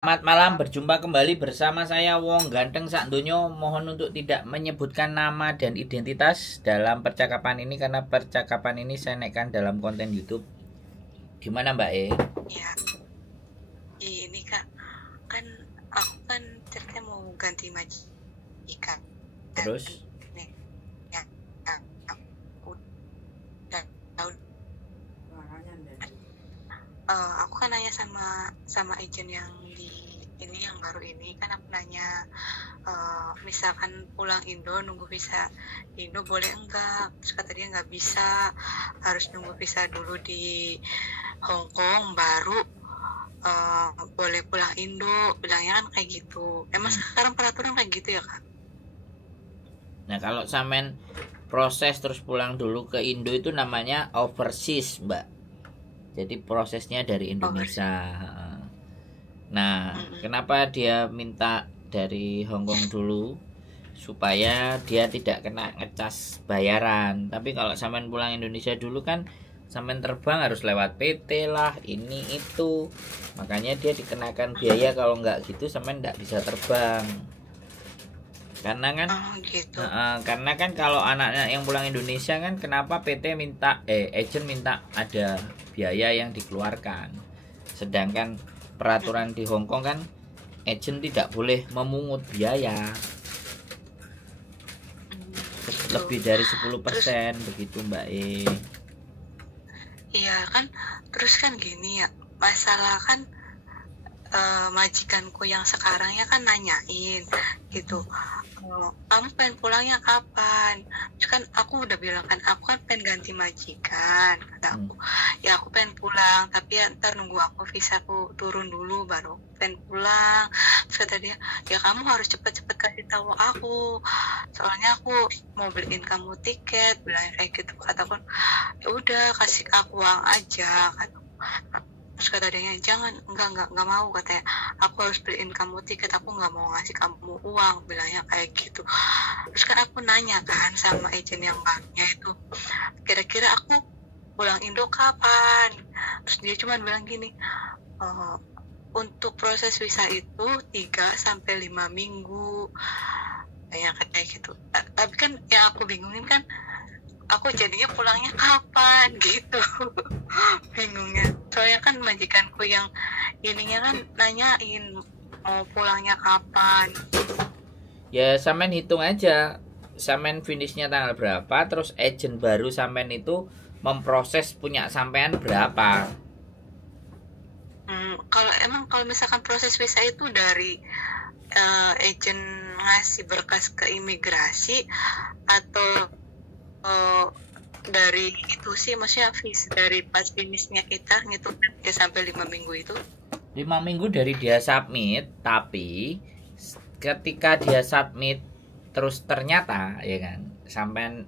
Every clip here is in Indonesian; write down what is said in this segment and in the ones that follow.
Selamat malam, berjumpa kembali bersama saya Wong Ganteng Sak Donya. Mohon untuk tidak menyebutkan nama dan identitas dalam percakapan ini karena percakapan ini saya naikkan dalam konten YouTube. Gimana Mbak E? Ya, ini Kak, kan aku kan ceritanya mau ganti majikan. Terus? Nih, ya, aku udah tahu. Aku kan nanya sama agent yang di ini yang baru ini kan aku nanya, misalkan pulang Indo nunggu visa Indo boleh enggak? Terus kata dia nggak bisa, harus nunggu visa dulu di Hong Kong baru boleh pulang Indo, bilangnya kan kayak gitu. Emang sekarang peraturan kayak gitu ya Kak? Nah kalau sampean proses terus pulang dulu ke Indo itu namanya overseas Mbak. Jadi prosesnya dari Indonesia. Nah, kenapa dia minta dari Hong Kong dulu? Supaya dia tidak kena ngecas bayaran. Tapi kalau sampean pulang Indonesia dulu kan sampean terbang harus lewat PT lah, ini itu. Makanya dia dikenakan biaya, kalau nggak gitu sampean nggak bisa terbang. Karena kan gitu. karena kan kalau anaknya yang pulang Indonesia kan kenapa PT minta agent minta ada biaya yang dikeluarkan. Sedangkan peraturan di Hong Kong kan agent tidak boleh memungut biaya lebih dari 10% begitu Mbak E. Iya kan, terus kan gini ya, masalah kan majikanku yang sekarangnya kan nanyain gitu, kamu pengen pulangnya kapan? Terus kan aku udah bilang kan aku kan pengen ganti majikan, kata aku ya aku pengen pulang tapi ya ntar nunggu aku visaku turun dulu baru pengen pulang. Terus kata dia ya kamu harus cepet-cepet kasih tahu aku soalnya aku mau beliin kamu tiket, bilang kayak gitu. Kataku ya udah kasih aku uang aja, kata. Terus kata dia jangan, enggak mau, katanya aku harus beliin kamu tiket, aku nggak mau ngasih kamu uang, bilangnya kayak gitu. Terus kan aku nanya kan sama agent yang banknya itu, kira-kira aku pulang Indo kapan? Terus dia cuma bilang gini, untuk proses visa itu 3-5 minggu kayak gitu. Tapi kan yang aku bingungin kan aku jadinya pulangnya kapan gitu. Bingungnya soalnya kan majikanku yang ininya kan nanyain mau pulangnya kapan. Ya sampean hitung aja, sampean finishnya tanggal berapa, terus agent baru sampean itu memproses punya sampean berapa. Kalau misalkan proses visa itu dari agent ngasih berkas ke imigrasi atau dari itu sih, maksudnya dari pas finishnya kita ngitung ya sampai 5 minggu itu 5 minggu dari dia submit. Tapi ketika dia submit terus ternyata ya kan sampai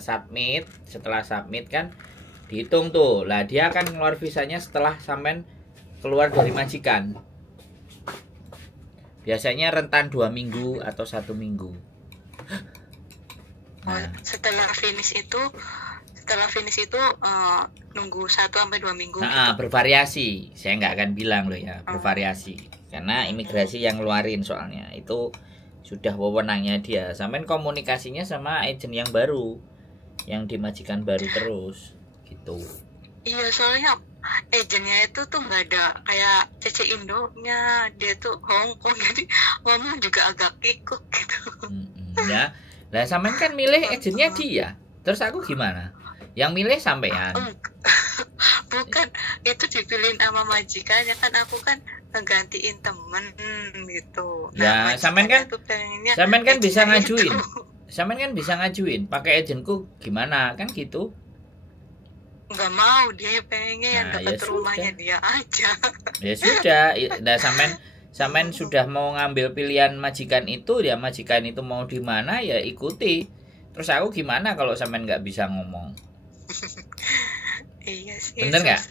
submit, setelah submit kan dihitung tuh lah, dia akan keluar visanya setelah sampai keluar dari majikan. Biasanya rentan 2 minggu atau 1 minggu. Setelah finish itu nunggu 1-2 minggu gitu. Bervariasi, saya nggak akan bilang loh ya, bervariasi karena imigrasi yang ngeluarin, soalnya itu sudah wewenangnya dia. Sampai komunikasinya sama agent yang baru, yang dimajikan baru terus gitu. Iya, soalnya agentnya itu tuh nggak ada kayak CC Indonya, dia tuh Hong Kong, jadi ngomong juga agak kikuk gitu. Ya, lah sampean kan milih agentnya dia, terus aku gimana? Yang milih sampean. Bukan, itu dipilihin sama majikannya kan, aku kan ngegantiin temen gitu. Nah, ya, sampean kan bisa ngajuin. Sampean kan bisa ngajuin pakai agentku gimana kan gitu. Nggak mau, dia pengennya yang dekat rumahnya dia aja. Ya sudah, nah sampean sudah mau ngambil pilihan majikan itu, ya majikan itu mau di mana ya ikuti. Terus aku gimana kalau sampean nggak bisa ngomong? Iya sih. Bener nggak?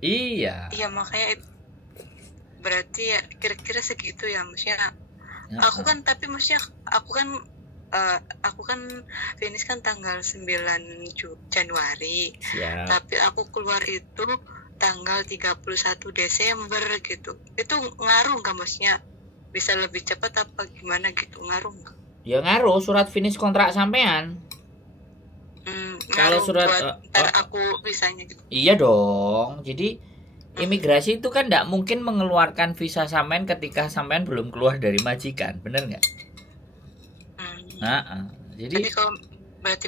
Iya, makanya berarti ya kira-kira segitu ya, maksudnya. Aku kan aku kan finish kan tanggal 9 Januari. Siap. Tapi aku keluar itu tanggal 31 Desember gitu. Itu ngaruh nggak, maksudnya bisa lebih cepat apa gimana gitu, ngaruh nggak? Ya ngaruh surat finish kontrak sampean. Kalau surat ntar aku visanya gitu. Iya dong. Jadi imigrasi itu kan tidak mungkin mengeluarkan visa sampean ketika sampean belum keluar dari majikan, bener nggak? Jadi kalau berarti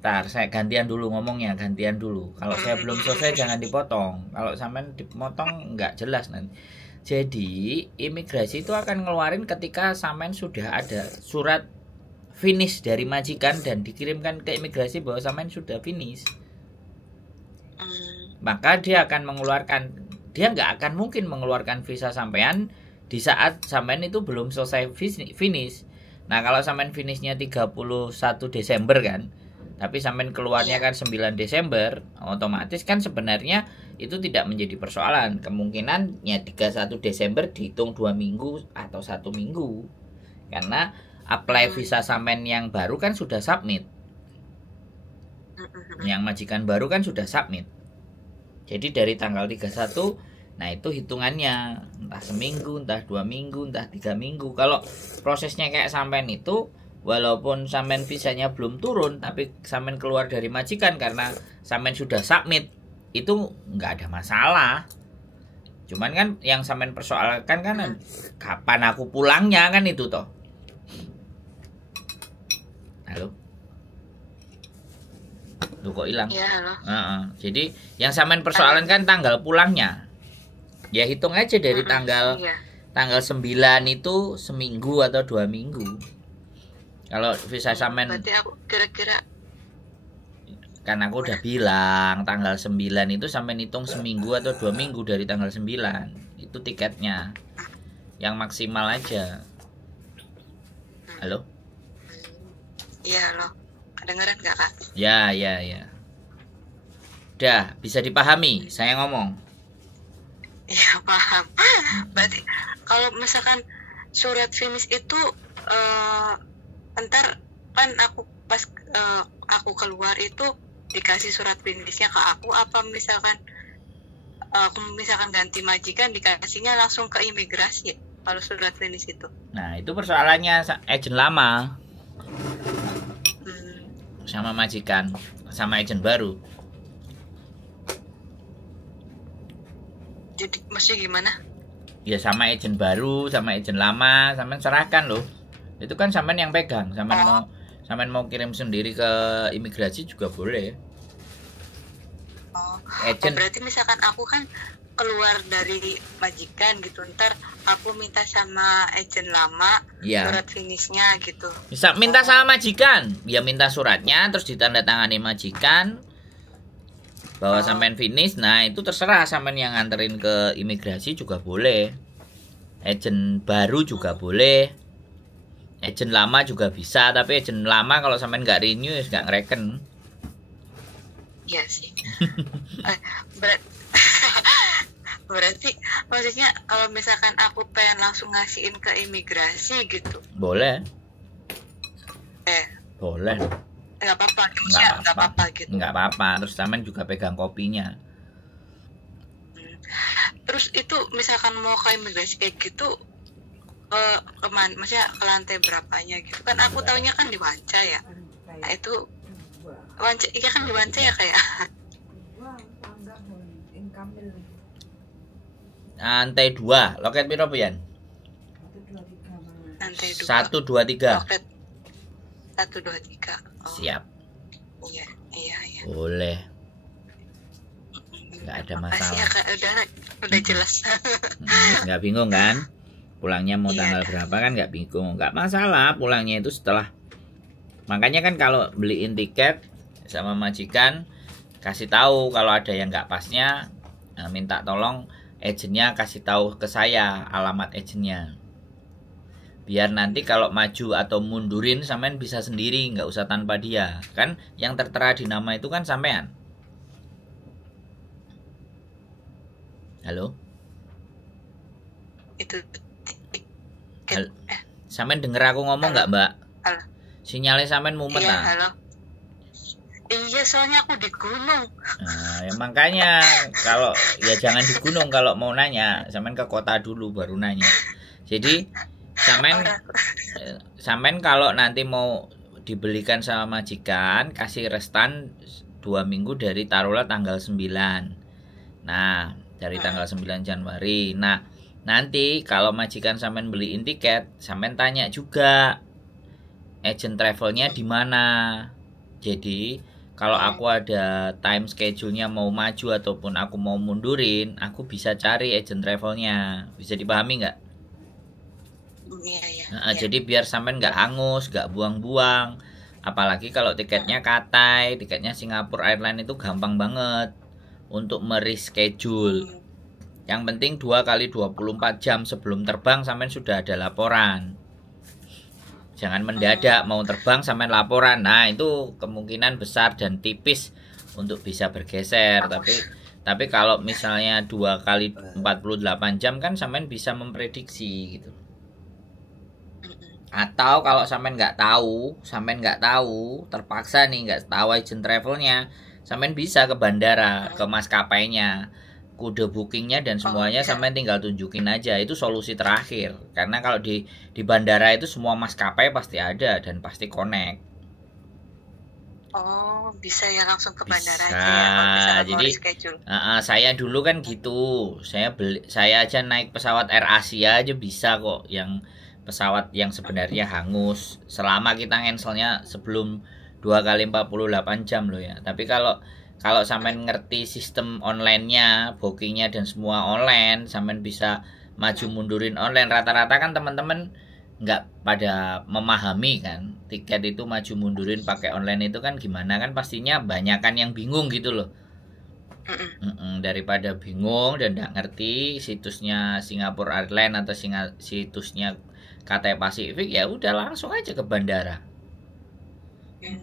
Ntar saya gantian dulu ngomongnya, gantian dulu. Kalau saya belum selesai jangan dipotong. Kalau sampean dipotong nggak jelas nanti. Jadi imigrasi itu akan ngeluarin ketika sampean sudah ada surat finish dari majikan dan dikirimkan ke imigrasi bahwa sampean sudah finish. Maka dia akan mengeluarkan, dia nggak akan mungkin mengeluarkan visa sampean di saat sampean itu belum selesai finish. Nah kalau sampean finishnya 31 Desember kan, tapi sampean keluarnya kan 9 Desember, otomatis kan sebenarnya itu tidak menjadi persoalan. Kemungkinannya 31 Desember dihitung 2 minggu atau 1 minggu. Karena apply visa sampean yang baru kan sudah submit. Yang majikan baru kan sudah submit. Jadi dari tanggal 31, nah itu hitungannya entah seminggu, entah 2 minggu, entah 3 minggu. Kalau prosesnya kayak sampean itu, walaupun sampean visanya belum turun tapi sampean keluar dari majikan karena sampean sudah submit, itu nggak ada masalah. Cuman kan yang sampean persoalkan kan kapan aku pulangnya kan itu toh. Halo? Lu kok hilang? Iya, halo. Jadi yang sampean persoalan kan tanggal pulangnya. Ya hitung aja dari tanggal 9 itu seminggu atau 2 minggu. Kalau visa sampean, berarti aku kira-kira, kan aku udah bilang tanggal 9 itu sampean hitung seminggu atau 2 minggu dari tanggal 9. Itu tiketnya. Yang maksimal aja. Halo? Iya, halo. Kedengeran nggak, Kak? Ya. Udah, bisa dipahami saya ngomong. Iya, paham. Berarti kalau misalkan surat finish itu ntar kan aku pas aku keluar itu dikasih surat finishnya ke aku, apa misalkan aku ganti majikan dikasihnya langsung ke imigrasi kalau surat finish itu? Nah itu persoalannya agent lama sama majikan sama agent baru. Jadi maksudnya gimana? Ya sama agent baru sama agent lama sampean serahkan loh. Itu kan sampean yang pegang. Sampean mau kirim sendiri ke imigrasi juga boleh. Agent. Berarti misalkan aku kan keluar dari majikan gitu, ntar aku minta sama agent lama surat finishnya gitu. Bisa minta sama majikan, ya minta suratnya terus ditandatangani majikan bahwa sampean finish. Nah itu terserah sampean yang nganterin ke imigrasi juga boleh, agent baru juga boleh, agent lama juga bisa. Tapi agent lama kalau sampean nggak renew ya nggak ngereken. Iya sih. Berarti maksudnya kalau misalkan aku pengen langsung ngasihin ke imigrasi gitu, boleh. Boleh. Nggak apa-apa, maksudnya nggak apa-apa gitu. Nggak apa-apa, terus sampean juga pegang kopinya. Terus itu misalkan mau ke imigrasi kayak gitu, kemana? Maksudnya ke lantai berapanya gitu? Kan aku taunya kan di Wanca ya. Nah itu Wanca, iya kan di Wanca ya kayak. Lantai 2, loket piro pian? Lantai 2. 1 2 3. Loket 1 2 3. Siap. Iya. Boleh. Enggak ada masalah. Ya, Kak. Udah jelas. Enggak bingung kan? Pulangnya mau tanggal berapa kan enggak bingung. Enggak masalah, pulangnya itu setelah. Makanya kan kalau beliin tiket sama majikan kasih tahu kalau ada yang enggak pasnya, minta tolong agentnya kasih tahu ke saya alamat agentnya, biar nanti kalau maju atau mundurin sampean bisa sendiri, nggak usah tanpa dia. Kan yang tertera di nama itu kan sampean. Halo? Itu sampean denger aku ngomong nggak, Mbak? Halo. Sinyalnya sampean mumet. Iya, halo. Iya, soalnya aku di gunung. Nah, ya makanya kalau ya jangan di gunung kalau mau nanya, sampean ke kota dulu baru nanya. Jadi sampean kalau nanti mau dibelikan sama majikan, kasih restan 2 minggu dari taruhlah tanggal 9. Nah, dari tanggal 9 Januari. Nah, nanti kalau majikan sampean beliin tiket, sampean tanya juga agent travelnya di mana. Jadi kalau aku ada time schedule-nya mau maju ataupun aku mau mundurin, aku bisa cari agent travelnya. Bisa dipahami nggak? Iya. Jadi biar sampean nggak hangus, nggak buang-buang. Apalagi kalau tiketnya Cathay, tiketnya Singapore Airlines itu gampang banget untuk mereschedule. Yang penting 2 kali 24 jam sebelum terbang sampean sudah ada laporan. Jangan mendadak mau terbang sampai laporan. Nah, itu kemungkinan besar dan tipis untuk bisa bergeser. Tapi kalau misalnya 2 kali 48 jam kan sampean bisa memprediksi gitu. Atau kalau sampean nggak tahu, terpaksa nih nggak tahu agent travelnya, sampean bisa ke bandara, ke maskapainya, kode bookingnya dan semuanya sampai tinggal tunjukin aja. Itu solusi terakhir, karena kalau di bandara itu semua maskapai pasti ada dan pasti connect. Oh, bisa ya langsung ke bandara Bisa. aja ya, kalau misalnya Jadi mau reschedule. saya dulu kan gitu, saya aja naik pesawat Air Asia aja bisa kok, yang pesawat yang sebenarnya hangus, selama kita cancelnya sebelum 2 kali 48 jam loh ya. Tapi kalau sampean ngerti sistem online-nya, bookingnya dan semua online, sampean bisa maju mundurin online. Rata-rata kan teman-teman nggak pada memahami kan, tiket itu maju mundurin pakai online itu kan gimana, kan pastinya banyakan yang bingung gitu loh. Daripada bingung dan nggak ngerti situsnya Singapore Airlines atau situsnya Cathay Pacific, ya udah langsung aja ke bandara.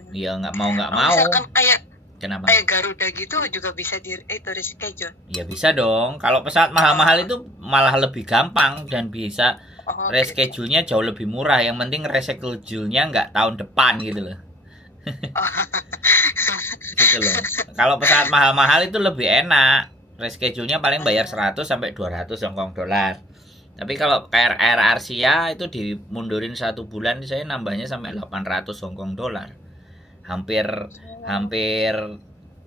Ya nggak mau. Misalkan Kenapa? Kayak Garuda gitu juga bisa reschedule. Ya bisa dong. Kalau pesawat mahal-mahal itu malah lebih gampang dan bisa reschedule-nya jauh lebih murah. Yang penting reschedule-nya nggak tahun depan gitu loh. Gitu loh. Kalau pesawat mahal-mahal itu lebih enak. Reschedule-nya paling bayar 100 sampai 200 Hongkong dolar. Tapi kalau kayak Air Asia itu dimundurin 1 bulan, saya nambahnya sampai 800 Hongkong dolar. Hampir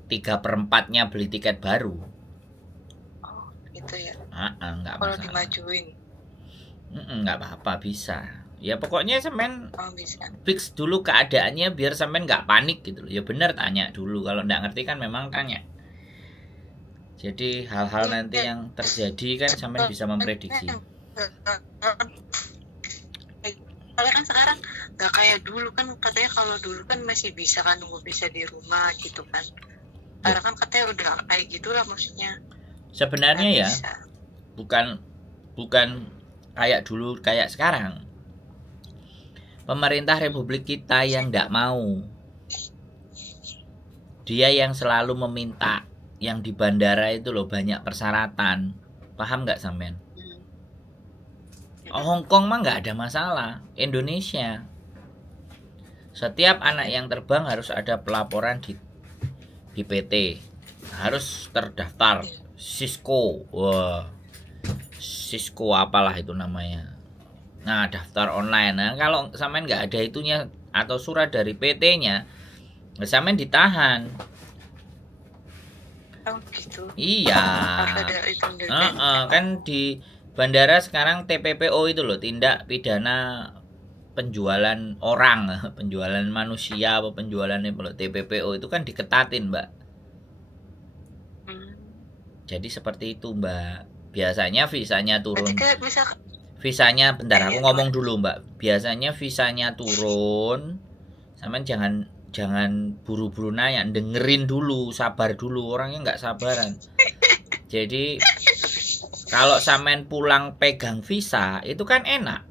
3/4-nya beli tiket baru. Oh, gitu ya. Nggak kalau masalah. Dimajuin. Nggak apa-apa, bisa. Ya pokoknya sampean Bisa. fix dulu keadaannya biar sampean nggak panik gitu loh. Ya benar, tanya dulu. Kalau nggak ngerti kan memang tanya. Jadi hal-hal nanti yang terjadi kan sampean bisa memprediksi. Kalau kan sekarang nggak kayak dulu kan, katanya kalau dulu kan masih bisa kan nunggu bisa di rumah gitu kan. Sekarang kan katanya udah kayak gitulah maksudnya. Sebenarnya ya bukan kayak dulu kayak sekarang. Pemerintah Republik kita yang nggak mau. Dia yang selalu meminta yang di bandara itu loh banyak persyaratan. Paham nggak sampean? Hongkong mah nggak ada masalah. Indonesia, setiap anak yang terbang harus ada pelaporan di PT, harus terdaftar Cisco, Cisco apalah itu namanya. Nah, daftar online. Nah, kalau sampean nggak ada itunya atau surat dari PT-nya, sampean ditahan. Oh gitu. Iya. Kan di bandara sekarang TPPO itu loh, tindak pidana penjualan orang, penjualan manusia apa penjualan TPPO itu kan diketatin, Mbak. Jadi seperti itu, Mbak. Biasanya visanya turun. Visanya bentar aku ngomong dulu, Mbak. Biasanya visanya turun. Sampean jangan buru-buru nanya, dengerin dulu, sabar dulu, orangnya nggak sabaran. Jadi kalau sampean pulang pegang visa itu kan enak.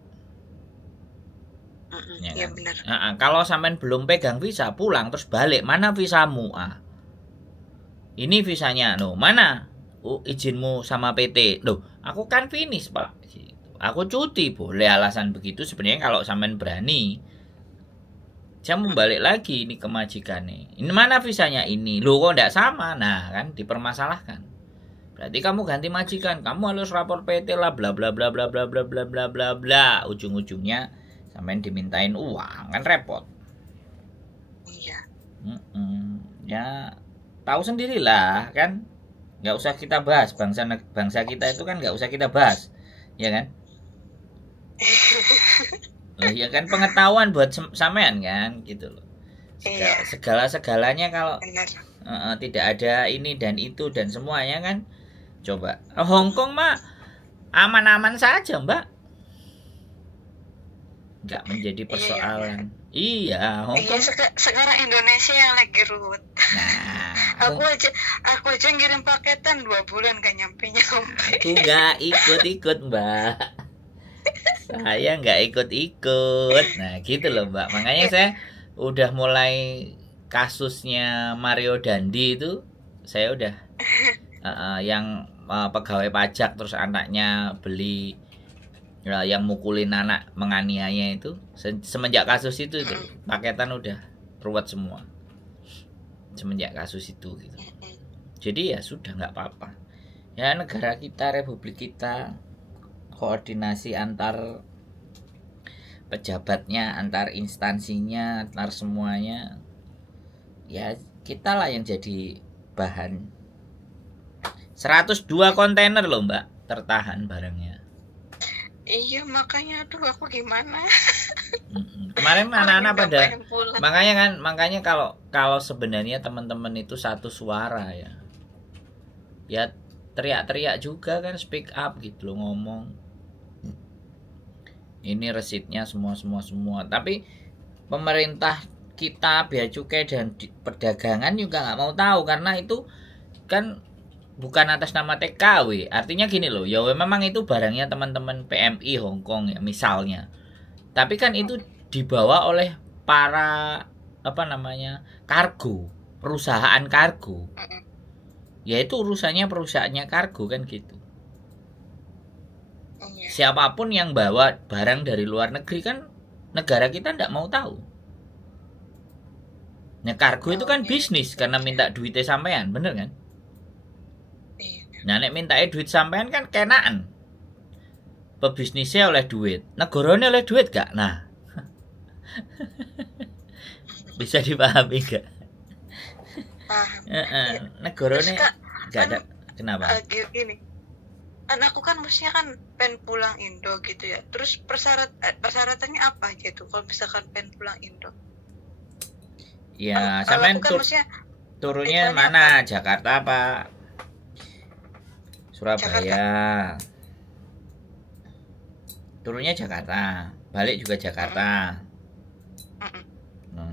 Ya kan? Benar. Kalau sampean belum pegang visa pulang terus balik, mana visamu? Ini visanya, mana? Izinmu sama PT. Loh, aku kan finish, Pak. Aku cuti, boleh alasan begitu sebenarnya kalau sampean berani. Saya mau balik lagi ini ke majikan nih. Ini mana visanya ini? Loh kok enggak sama? Nah, kan dipermasalahkan. Berarti kamu ganti majikan, kamu harus rapor PT lah bla bla bla bla bla bla bla bla bla bla. Ujung-ujungnya sampean dimintain uang, kan repot. Iya. Ya tahu sendirilah kan. Nggak usah kita bahas bangsa kita itu kan nggak usah kita bahas, ya kan? Loh, ya kan pengetahuan buat sampean kan gitu loh. Segala-segalanya kalau tidak ada ini dan itu dan semuanya kan. Coba Hong Kong mah aman-aman saja, Mbak. Nggak menjadi persoalan. Iya, Hong Kong. Sekarang Indonesia yang lagi ruwet. Nah, aku aja ngirim paketan 2 bulan gak nyampe. Aku nggak ikut-ikut, Mbak. Saya nggak ikut-ikut. Nah, gitu loh, Mbak. Makanya saya udah mulai kasusnya Mario Dandi itu, saya udah yang pegawai pajak terus anaknya beli yang mukulin anak menganiaya itu, semenjak kasus itu paketan udah ruwet semua semenjak kasus itu gitu. Jadi ya sudah nggak apa-apa ya, negara kita, republik kita, koordinasi antar pejabatnya, antar instansinya, antar semuanya, ya kita lah yang jadi bahan. 102 kontainer loh, Mbak, tertahan barangnya. Iya, makanya aduh aku gimana. Kemarin anak-anak pada makanya kalau sebenarnya teman-teman itu satu suara ya teriak-teriak juga kan, speak up gitu loh, ngomong ini resitnya semua. Tapi pemerintah kita, bea cukai dan perdagangan juga nggak mau tahu karena itu kan bukan atas nama TKW. Artinya gini loh, ya memang itu barangnya teman-teman PMI Hong Kong ya misalnya. Tapi kan itu dibawa oleh para kargo, perusahaan kargo. Ya itu urusannya perusahaannya kargo kan gitu. Siapapun yang bawa barang dari luar negeri kan negara kita tidak mau tahu. Nah, kargo itu kan bisnis karena minta duitnya sampean, bener kan? Nah, nek mintae duit sampean kan kenaan. Pebisnisnya oleh duit, negarane oleh duit gak? Nah. Bisa dipahami gak? Negarane gak ada. Kenapa? Gini. Anakku kan maksudnya kan pengen pulang Indo gitu ya. Terus persyaratannya apa aja tuh kalau misalkan pengen pulang Indo? Ya, sampean kan turunnya mana? Apa? Jakarta apa? Surabaya. Jakarta. Turunnya Jakarta, balik juga Jakarta.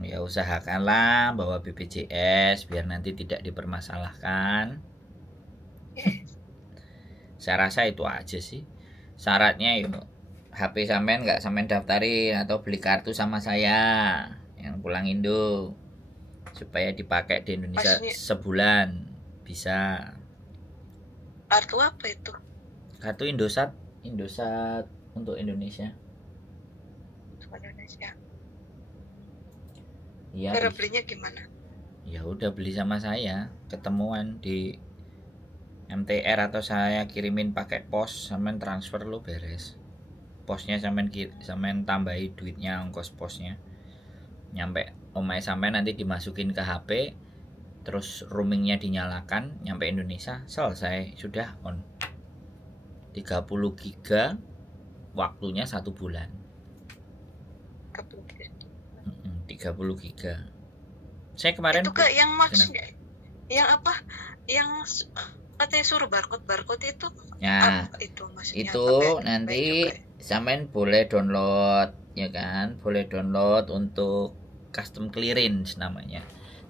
Ya usahakanlah bawa BPJS biar nanti tidak dipermasalahkan. Saya rasa itu aja sih syaratnya. Yuk HP sampean nggak sampean daftarin atau beli kartu sama saya yang pulang Indo supaya dipakai di Indonesia. Maksudnya, sebulan bisa. Kartu apa itu? Kartu Indosat untuk Indonesia. Iya. Cara belinya gimana? Ya udah beli sama saya, ketemuan di MTR atau saya kirimin pakai pos, sampean transfer lo beres. Posnya sampean tambahi duitnya, ongkos posnya. Nyampe omae sampean nanti dimasukin ke HP. Terus roamingnya dinyalakan, nyampe Indonesia selesai, sudah on. 30 giga, waktunya 1 bulan. 30 giga. Saya kemarin itu ke yang maksudnya yang apa? Yang katanya suruh barcode itu. Ya, itu maksudnya itu nanti sampean boleh download ya kan, boleh download untuk custom clearance namanya.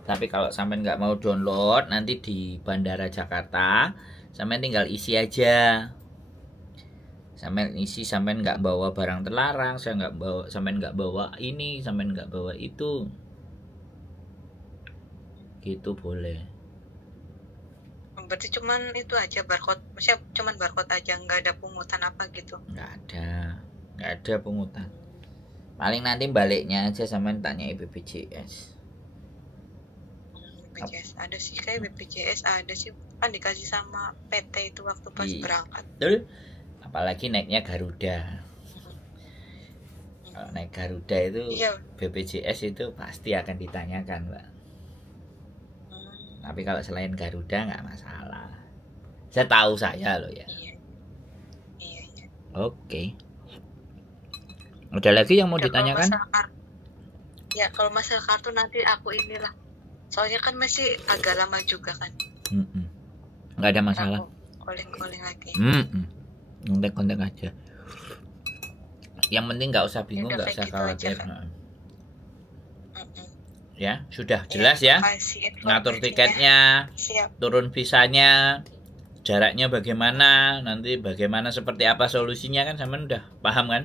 Tapi kalau sampean nggak mau download, nanti di Bandara Jakarta sampean tinggal isi aja. Sampean isi, sampean nggak bawa barang terlarang, sampean nggak bawa ini, sampean nggak bawa itu. Gitu boleh. Berarti cuman itu aja barcode, maksudnya cuman barcode aja, nggak ada pungutan apa gitu? Nggak ada pungutan. Paling nanti baliknya aja sama tanya BPJS. BPJS ada sih, kayak BPJS ada sih, kan dikasih sama PT itu waktu pas berangkat. Betul. Apalagi naiknya Garuda. Kalau naik Garuda itu BPJS itu pasti akan ditanyakan, Mbak. Tapi kalau selain Garuda nggak masalah. Saya tahu saya loh ya. Iya. Oke. Ada lagi yang mau ditanyakan? Ya kalau masalah kartu nanti aku inilah. Soalnya kan masih agak lama juga kan. Nggak ada masalah. Calling lagi. Kontak aja. Yang penting nggak usah bingung, nggak usah gitu khawatir. Ya, sudah jelas ya. Ngatur tiketnya, turun visanya, jaraknya bagaimana, nanti bagaimana, seperti apa solusinya, kan sampean udah paham kan?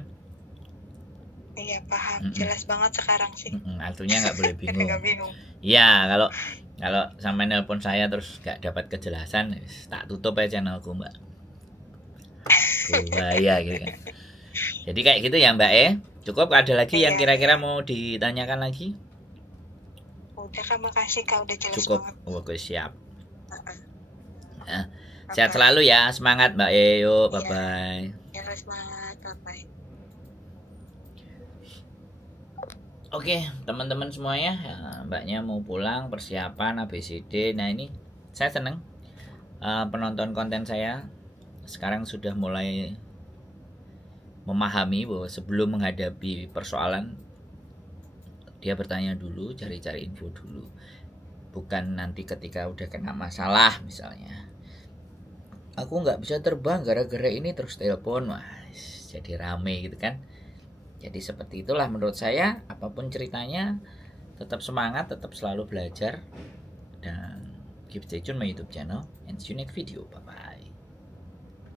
Iya paham, jelas banget sekarang sih. Artinya nggak boleh bingung. Ya, kalau sampai nelpon saya terus nggak dapat kejelasan, tak tutup aja channelku, Mbak. Bahaya gitu kan. Jadi kayak gitu ya, Mbak. Cukup. Ada lagi yang kira-kira mau ditanyakan lagi? Udah, Kak, makasih Kak, udah jelas cukup banget. Oke, siap. Nah, sehat selalu ya, semangat Mbak. Yuk, bye-bye. Ya, semangat, bye-bye. Oke, teman-teman semuanya, ya, Mbaknya mau pulang, persiapan ABCD. Nah, ini saya seneng penonton konten saya sekarang sudah mulai memahami bahwa sebelum menghadapi persoalan, dia bertanya dulu, cari-cari info dulu. Bukan nanti ketika udah kena masalah, misalnya aku nggak bisa terbang gara-gara ini, terus telepon, wah jadi rame gitu kan. Jadi seperti itulah menurut saya. Apapun ceritanya, tetap semangat, tetap selalu belajar, dan keep stay tune my YouTube channel, and see you next video. Bye bye.